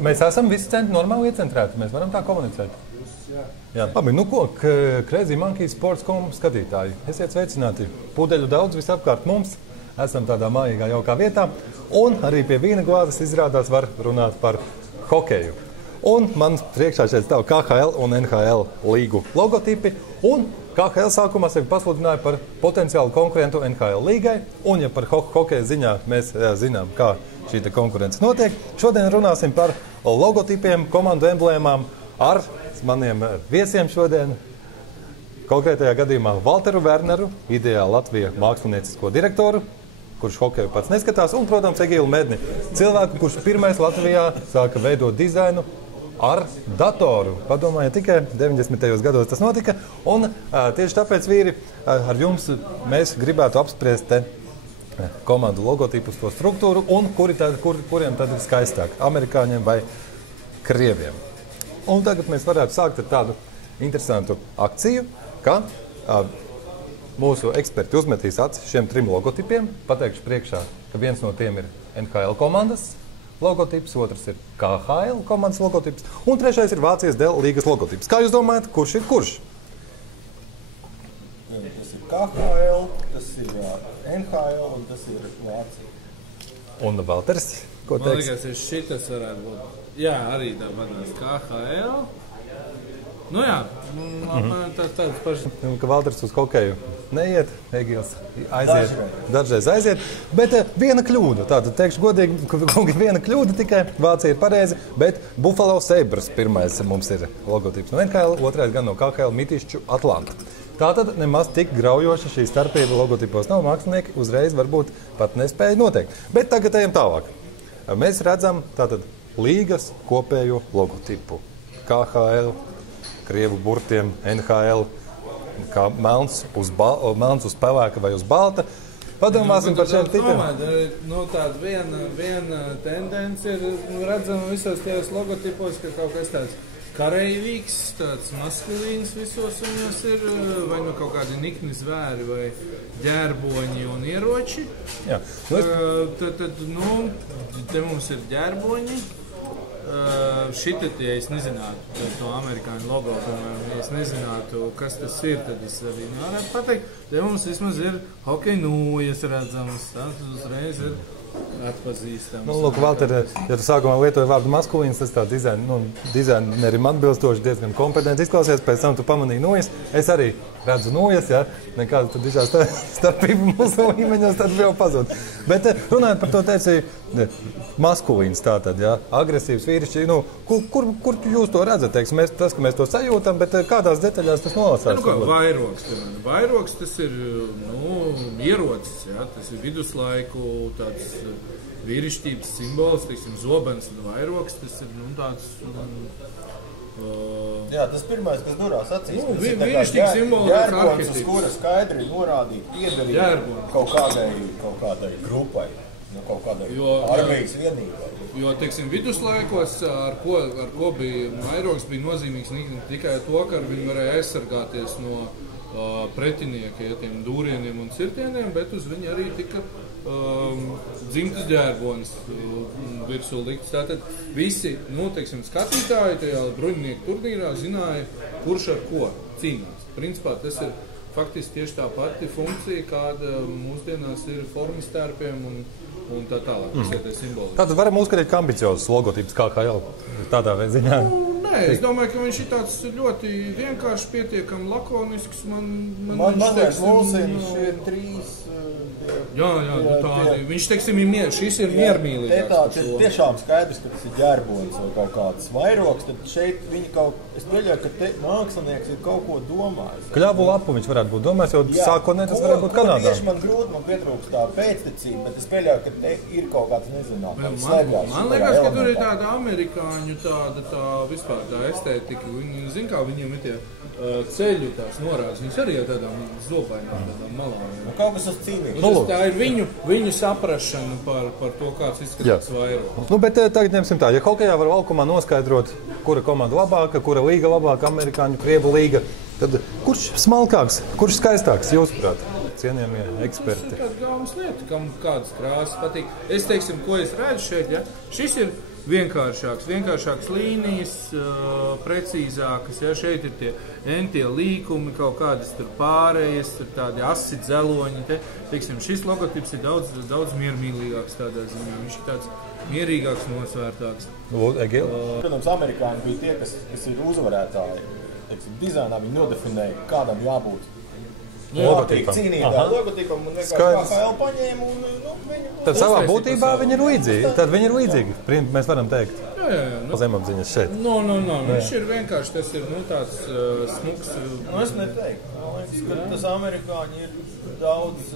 Mēs esam visi centri normāli iecentrēti. Mēs varam tā komunicēt. Jā, labi, nu ko, Crazy Monkey Sports.com skatītāji. Esiet sveicināti. Pudeļu daudz visapkārt mums. Esam tādā mājīgā jaukā vietā. Un arī pie vīna glāzes izrādās var runāt par hokeju. Un man priekšā šeit stāv KHL un NHL līgu logotipi. Un KHL sākumā sevi pasludināja par potenciālu konkurentu NHL līgai. Un ja par hokeja ziņā mēs zinām, kā šī konkurence notiek, šodien runāsim par logotipiem, komandu emblēmām ar maniem viesiem šodien. Konkrētajā gadījumā Valteru Werneru, Idejā Latvija māksliniecisko direktoru, kurš hokeju pats neskatās, un, protams, Egilu Medni, cilvēku, kurš pirmais Latvijā sāka veidot dizainu ar datoru. Padomājiet, tikai 90. gados tas notika, un tieši tāpēc, vīri, ar jums mēs gribētu apspriest te komandu logotipus, to struktūru, un kuriem tad ir skaistāk, amerikāņiem vai krieviem. Un tagad mēs varētu sākt ar tādu interesantu akciju, ka mūsu eksperti uzmetīs acis šiem trim logotipiem. Pateikšu priekšā, ka viens no tiem ir NHL komandas logotips, otrs ir KHL komandas logotips, un trešais ir Vācijas Dell līgas logotips. Kā jūs domājat, kurš ir kurš? Tas ir KHL, tas ir NHL un tas ir Vācija. Un Valters, ko teiks? Man liekas, šitas varētu būt. Jā, arī tā manās KHL. Nu jā, tāds pašs. Ka Valters uz hokeju neiet, Egils aiziet, dažreiz aiziet, bet viena kļūda, tātad teikšu godīgi, viena kļūda tikai, Vācija ir pareizi, bet Buffalo Sabres pirmais mums ir logotips no NHL, otrais gan no KHL Mitišķu Atlanta. Tātad nemaz tik graujoša šī starpība logotipos nav, mākslinieki uzreiz varbūt pat nespēja noteikt. Bet tagad ejam tālāk. Mēs redzam tātad līgas kopējo logotipu. KHL, krievu burtiem, NHL, kā melns uz pelēka vai uz balta. Padomāsim par šiem tipiem. Nu, tāda viena tendence ir redzama visos tajos logotipos, ka kaut kas tāds kareivīgs, tāds maskulīns visos viņos ir, vai nu kaut kādi nikni zvēri, vai ģērboņi un ieroči. Jā. Tad, te mums ir ģērboņi. Šita, ja es nezinātu to amerikāņu logo, ja es nezinātu, kas tas ir, tad es arī nevarētu pateikt. Te mums vismaz ir hokeja nūjas redzamas, tas uzreiz ir atpazīstams. Lūk, Valter, ja tu sākumā lietoji vārdu maskulīns, tas tā dizainerim atbilstoši diezgan kompetenti izklausies, pēc tam tu pamanīji nūjas. Es arī redzu nūjas, ja, nekāda tad dižā starpība mūsu līmeņos tad jau pazūd. Bet runājot par to teici, maskulīns tātad, ja, agresīvs vīrišķi, kur jūs to redzat, teiksim, tas, ka mēs to sajūtam, bet kādās detaļās tas nolasās? Vairoks, vairoks tas ir, ierocis, ja, tas ir viduslaiku tāds vīrišķības simbols, teiksim, zobens un vairoks, tas ir, tāds... Jā, tas pirmais, kas durās acīs, tas ir ģērbonis, uz kura skaidri norādīt piedarīt kaut kādai grupai, kaut kādai armijas vienībai. Jo, teiksim, viduslaikos, ar ko bija vairogs, bija nozīmīgs ne tikai to, ka viņi varēja aizsargāties no pretinieka, ja, tiem dūrieniem un cirtieniem, bet uz viņi arī tika dzimtas ģērbonis virsū likts. Tātad visi, teiksim, skatītāji tajā bruņinieku turnīrā zināja, kurš ar ko cīnās. Principā tas ir faktiski tieši tā pati funkcija, kāda mūsdienās ir formas tērpiem un tā tālāk. Tas ir tie simboli. Tātad varam uzskatīt, ka ambiciozs logotips KHL tādā ziņā? Nē, es domāju, ka viņš ir tāds ļoti vienkārši pietiekami lakonisks. Man liekas, mūsīm šie trīs... Jā, tādi. Viņš, teiksim, šis ir miermīlīgāks. Tā ir tiešām skaidrs, ka tas ir ģērbonis vai kaut kāds vairoks, tad šeit viņi es pieļauju, ka te mākslinieks ir kaut ko domājis. Kļavu lapu viņš varētu būt domājis, jo sākotnē tas varētu būt Kanādā. Tieši man grūti, man pietrūkst tā pēctecība, bet es pieļauju, ka te ir kaut kāds nezināms slēpjās. Man liekas, ka tur ir tāda amerikāņu tā vispār tā estētika. Viņi zin, kā viņiem ir tie ceļu tās norādes. Viņas arī jau tādām zobainām, tādām malām. Kaut kas uz cīnību. Tā ir viņu saprašana par to, kāds izskatās vairogs. Bet tagad ņemsim tā, ja hokejā var valkumā noskaidrot, kura komanda labāka, kura līga labāka, amerikāņu, krievu līga, tad kurš smalkāks, kurš skaistāks, jūsuprāt? cienījamie eksperti. Tas ir tāda galvenas lieta, kam kādas krāsas patīk. Es teiksim, ko es redzu šeit, ja? Šis ir vienkāršāks līnijas, precīzākas, ja? Šeit ir tie līkumi, kaut kādas tur pārējas, tur tādi asi dzeloņi. Teiksim, šis logotips ir daudz miermīlīgāks tādā ziņā. Viņš ir tāds mierīgāks, nosvērtāks. Protams, amerikāņi bija tie, kas ir uzvarētāji. Teiksim, dizainā viņi nodefinēja, kādam jābūt. Logotipam. Logotipam un vienkārši KL paņēma un viņi... Tad savā būtībā viņi ir līdzīgi. Tad viņi ir līdzīgi. Mēs varam teikt. Jā. Zemapziņas šeit. Viņš ir vienkārši, tas ir, tāds smuks... Es neteiktu. Man liekas, ka tas amerikāņi ir daudz,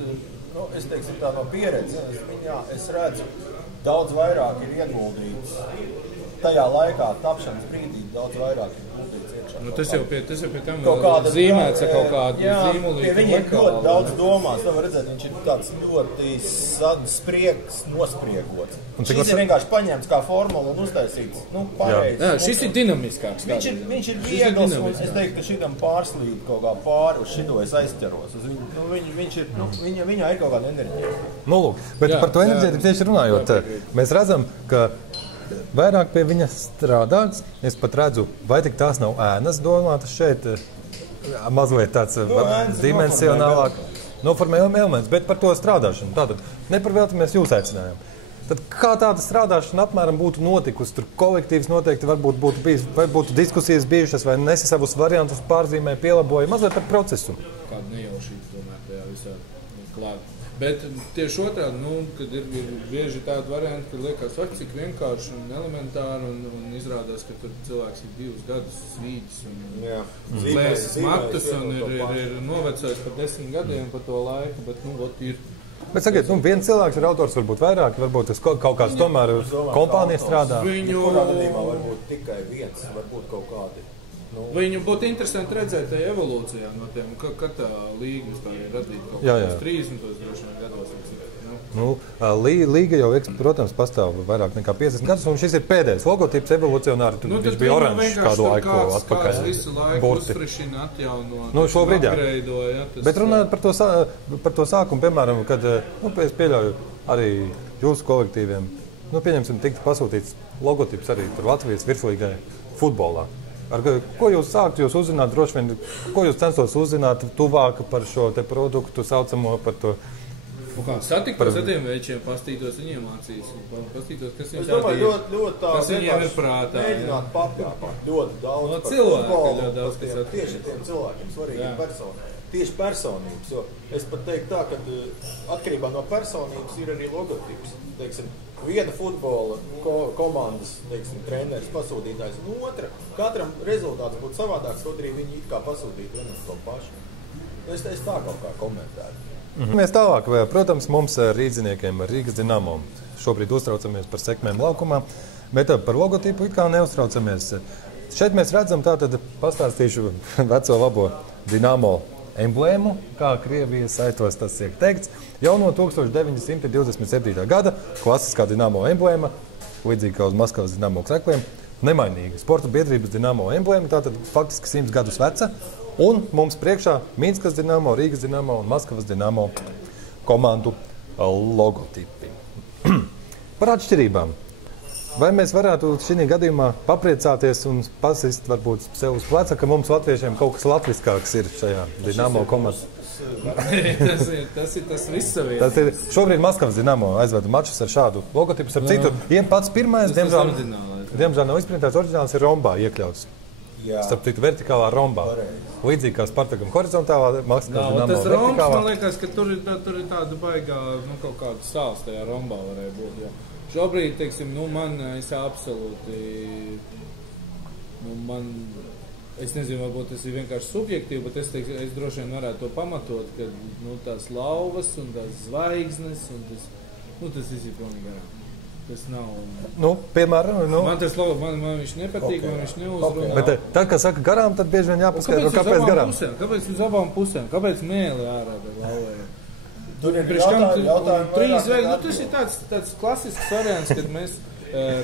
es teiksim tā no pieredzes. Es redzu, daudz vairāk ir ieguldīts. Tajā laikā, tapšanas brīdī, daudz vairāk ir ieguldīts iekšā. Tas jau pie tam zīmēts ar kaut kādu zīmolīti. Pie viņiem ļoti daudz domās. Tā var redzēt, viņš ir tāds ļoti spriegs, nospriegots. Šis ir vienkārši paņemts kā formula un uztaisīts. Pareizi. Šis ir dinamiskāks. Viņš ir viegls un es teiktu, ka šitam pārslīd kaut kā pāri, uz šito es aizķeros. Viņā ir kaut kāda enerģija. Lūk, bet par to enerģiju tieši runājot, mēs redzam, ka vairāk pie viņa strādāts. Es pat redzu, vai tik tās nav ēnas domātas šeit, mazliet tāds dimensionālāk. Noformējam elements, bet par to strādāšanu. Tātad neparvēltamies jūs aicinājām. Tad kā tāda strādāšana apmēram būtu notikusi? Tur kolektīvs noteikti varbūt būtu bijis, vai būtu diskusijas bijušas, vai nesi savus variantus pārzīmē, pielaboja mazliet par procesu. Kāda nejaušība tomēr tajā visā klāt. Bet tieši otrādi, kad ir bieži tādi varianti, kad liekas, cik vienkārši un elementāri un izrādās, ka tur cilvēks ir 2 gadus svīdis un plēsis matus un ir novecojis par 10 gadiem par to laiku, bet ir. Bet sakiet, viens cilvēks ir autors, varbūt vairāk, varbūt tas kaut kāds tomēr kompānija strādā. Kurā gadījumā varbūt tikai viens, varbūt kaut kādi. Viņu būtu interesanti redzēt tajā evolūcijā no tiem, kad tā līga vispār ir radīta kaut kādos 30. droši vien gados. Līga jau, protams, pastāv vairāk nekā 50 gadus, un šis ir pēdējais logotips evolūcionāri. Viņš bija oranžs kādu laiku atpakaļ. Kāds visu laiku uzfrišina, atjauno, šobrīd jā. Upgreidoja. Bet runājot par to sākumu, piemēram, kad es pieļauju arī jūsu kolektīviem, pieņemsim, tiktu pasūtīts logotips arī tur Latvijas virslīgai futbolā. Ko jūs sākt uzzināt, droši vien, ko jūs censtos uzzināt tuvāk par šo te produktu saucamo par to? Satiktos ar tiem večiem, pastītos viņiem mācīs, pastītos, kas viņiem kas viņiem ir prātā. Mēģināt papļāpāt ļoti daudz par futbolu, tieši tiem cilvēkiem svarīgi personi. Tieši personības, jo es pat teiktu tā, ka atkarībā no personības ir arī logotips. Teiksim, viena futbola komandas, treneris, pasūtītājs un otra. Katram rezultāts būtu savādāks, kaut arī viņi it kā pasūtītu vienam to pašu. Es tā kaut kā komentēju. Mēs tālāk, protams, mums rīdziniekiem Rīgas Dinamo šobrīd uztraucamies par sekmēm laukumā, bet par logotipu it kā neuztraucamies. Šeit mēs redzam, tātad pastāstīšu veco labo Dinamo emblēmu, kā Krievijas saitos tas tiek teikts, jau no 1927. gada klasiskā Dinamo emblēma, līdzīgi kā uz Maskavas Dinamo ksekliem, nemainīga. Sporta biedrības Dinamo emblēma, tātad faktiski 100 gadus veca, un mums priekšā Minskas Dinamo, Rīgas Dinamo un Maskavas Dinamo komandu logotipi. Par atšķirībām. Vai mēs varētu šī gadījumā papriecāties un pasist varbūt sev uz pleca, ka mums latviešiem kaut kas latviskāks ir šajā Dinamo komandā? Tas ir tas viss. Šobrīd Maskavas Dinamo aizveda mačus ar šādu logotipu. Ar citu, pats pirmais, diemžēl nav izprintēts, oriģināls ir rombā iekļauts. Starp citu, vertikālā rombā. Līdzīgi kā Spartakam horizontālā, Maskavas Dinamo tas vertikālā. rombs, man liekas, ka tur ir tāda baigā, kaut kāda sāls tajā rombā varēja būt, jā. Šobrīd, teiksim, es absolūti, es nezinu, varbūt tas ir vienkārši subjektīvi, bet es droši vien varētu to pamatot, ka, tās lauvas un tās zvaigznes, un tas viss ir pilnīgi garām. Tas nav... piemēram, Man tas logo, man viņš nepatīk, man viņš neuzrunā. Bet tad, kad saka garām, tad bieži vien jāpaskaidro, kāpēc garām. Kāpēc uz abām pusēm? Kāpēc mēli ārā tā lauvē? Tur ir jautājumi trīs veidi. Nu, tas ir tāds klasisks variants, kad mēs,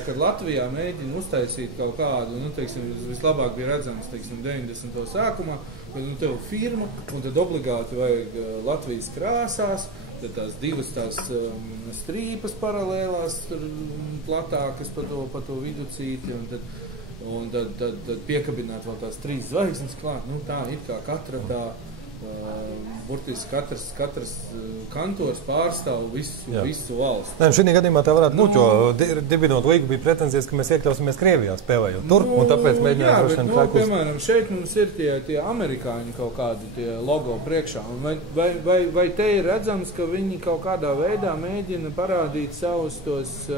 kad Latvijā mēģina uztaisīt kaut kādu, nu, teiksim, vislabāk bija redzams, teiksim, 90. sākumā, kad nu, tev firma, un tad obligāti vajag Latvijas krāsās, tad tās divas tās strīpas paralēlās, platākas pa to viducīti, un tad piekabināt vēl tās 3 zvaigznes klāt. Nu, tā ir kā katra tā, burtiski katrs kantors pārstāv visu valsts. Nē, šī gadījumā tā varētu būt, jo dibinot līgu bija pretenzijas, ka mēs iekļausimies Krievijā spēlējot tur, un tāpēc mēģinājām droši vien traikus. Piemēram, šeit mums ir tie amerikāņi kaut kādi tie logo priekšā, vai te ir redzams, ka viņi kaut kādā veidā mēģina parādīt savus tos,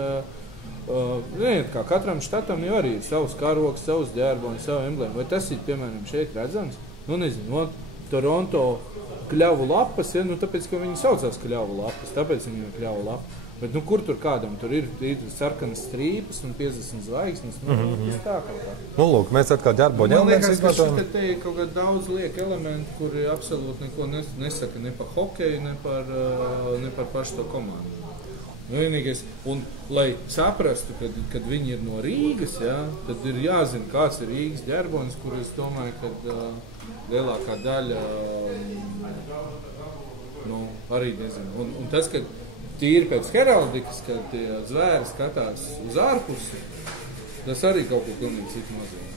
kā katram štatam jau arī ir savus karoks, savus ģērboņus, savu emblēmu, vai tas ir, piemēram, šeit redzams? Nu, nezinu, Toronto kļavu lapas, ja, nu, tāpēc, ka viņi saucās kļavu lapas, tāpēc viņi ir kļavu lapa. Bet, nu, kur tur kādam? Tur ir sarkanas strīpas un 50 zvaigznes, tas tā kaut kā. Nu, lūk, mēs atkal ģērboņu elements izmantojam. Man liekas, ka te ir kaut kā daudz liek elementi, kuri absolūti neko nesaka ne par hokeju, ne par pašu to komandu. Nu, vienīgais, un lai saprastu, kad viņi ir no Rīgas, ja, tad ir jāzina, kāds ir Rīgas ģerbonis, kur es domāju, ka lielākā daļa, nu, arī nezinu. Un tas, ka tīri pēc heraldikas, kad tie zvēri skatās uz ārpusi, tas arī kaut ko pilnīgi citu nozīmē.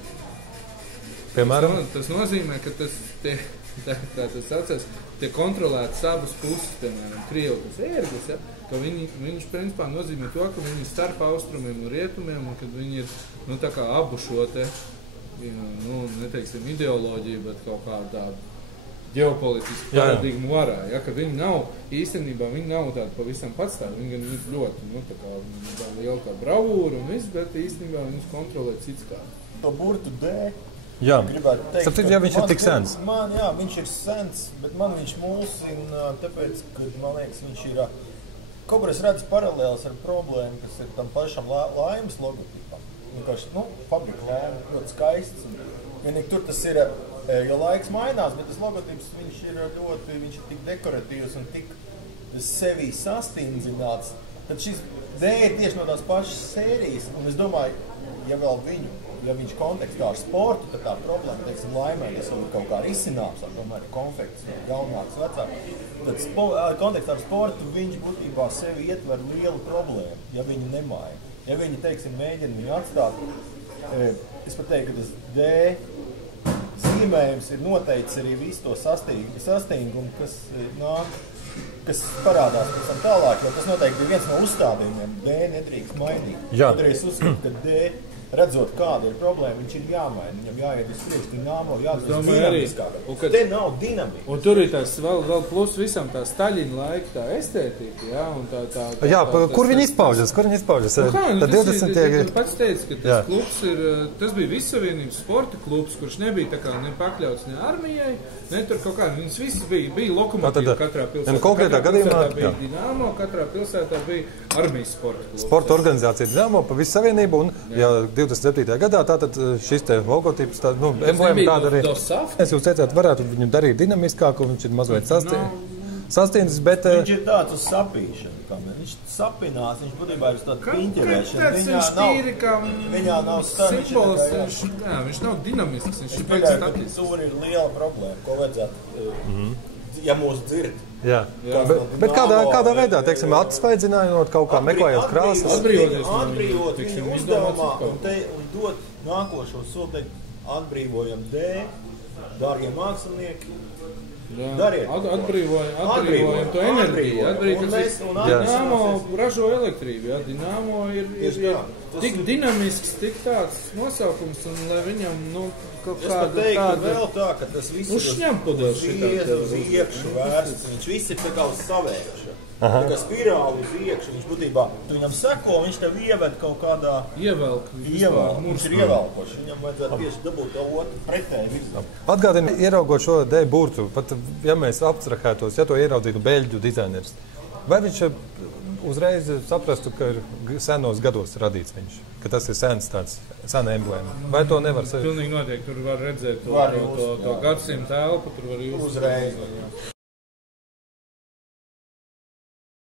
Piemēram? Tas nozīmē, ka tas atceras, tie kontrolētas abas puses, piemēram, Krievijas ērgas, ja, ka viņš principā nozīmē to, ka viņi ir starp austrumiem un rietumiem, un kad viņi ir, nu, tā kā abu šo te, nu, neteiksim ideoloģiju, bet kaut kā tādu ģeopolitisku paradigmu varā, ja, ka viņi nav, īstenībā viņi nav tādi pavisam patstāvi, viņi gan ir ļoti, nu, tā kā liela kā bravūra un viss, bet īstenībā viņus kontrolē cits kā. To burtu D. Jā, gribētu teikt, sapcīt, ja viņš ir tik sens. Jā, viņš ir sens, bet man viņš mulsina, tāpēc, ka, man liekas, viņš ir, kaut kur es redzu paralēlis ar problēmu, kas ir tam pašam Laimas logotipam. Vienkārši, nu, fabrika Laima ļoti skaists. Vienīgi tur tas ir, jo laiks mainās, bet tas logotips, viņš ir tik dekoratīvs un tik sevī sastindzināts. Tad šis D ir tieši no tās pašas sērijas, un es domāju, ja vēl ja viņš kontekstā ar sportu, tad tā problēma, teiksim, Laimē, ja vēl kaut kā risināms, ar tomēr konfekts, jaunāks, vecāks, tad kontekstā ar sportu viņš būtībā sevi ietver lielu problēmu, ja viņi nemaina. Ja viņi, teiksim, mēģina viņu atstāt, es pat teiktu, ka tas D zīmējums ir noteicis arī visu to sastingumu, kas parādās pēc tam tālāk, jo tas noteikti ir viens no uzstādījumiem, D nedrīkst mainīt. Tad arī es uzskatu, ka D, redzot, kāda ir problēma, viņš ir jāmaina, viņam jāiet uz priekšu, dināmo, jāatrast dinamiskāk. Te nav dinamika. Un tur ir tās vēl plus visam tā Staļina laika tā estētika, jā, un tā... Jā, kur viņi izpaužas? Nu kā, nu tas pats teica, ka tas klubs ir, tas bija Vissavienības sporta klubs, kurš nebija tā kā nepakļauts ne armijai, ne tur kaut kā, viņas visas bija lokomotīva katrā pilsētā. Konkrētā gadījumā bija Dinamo, katrā pilsētā bija armijas sporta klubs. Sporta organizācija Dinamo pa Vissavienību, un ja 27. gadā tātad šis te logotips, tā, nu, emblēma tāda arī. Es jūs teicāt, varētu viņu darīt dinamiskāku, viņš ir mazliet sastīndzis, bet... Viņš ir tāds uz sapīšanu, kā viņš sapinās, viņš būtībā ir uz tādu piņķerēšanu. Viņā nav simbols, viņš nav dinamisks, viņš ir pēc statisks. Tur ir liela problēma, ko vajadzētu, ja mūs dzird. Jā, bet kādā veidā, teiksim, atsvaidzinājot kaut kā meklējot krāsas? Atbrīvot viņu uzdevumā un dot nākošo soli, teikt, atbrīvojam D, dārgie mākslinieki, dariet. Atbrīvojam to enerģiju. Dinamo ražo elektrību, jā, Dinamo ir tik dinamisks, tik tāds nosaukums, un lai viņam, nu, kaut kāda tāda... vēl tā, ka tas viss ir uz iekšu vērsts, viņš viss ir tā kā uz savēkšu. Tā kā spirāli uz iekšu, viņš būtībā, tu viņam seko, viņš tev ieved kaut kādā... Ievelk. Viņš ir ievelkoši, viņam vajadzētu tieši dabūt to otru pretēju visu. Atgādini, ieraugot šo D burtu, pat ja mēs abstrahētos, ja to ieraudzītu beļģu dizaineris, vai viņš uzreiz saprastu, ka ir senos gados radīts viņš, ka tas ir sena emblēma. Vai to nevar sevi? Pilnīgi noteikti, tur var redzēt to gadsimtu telpu, tur var uzreiz.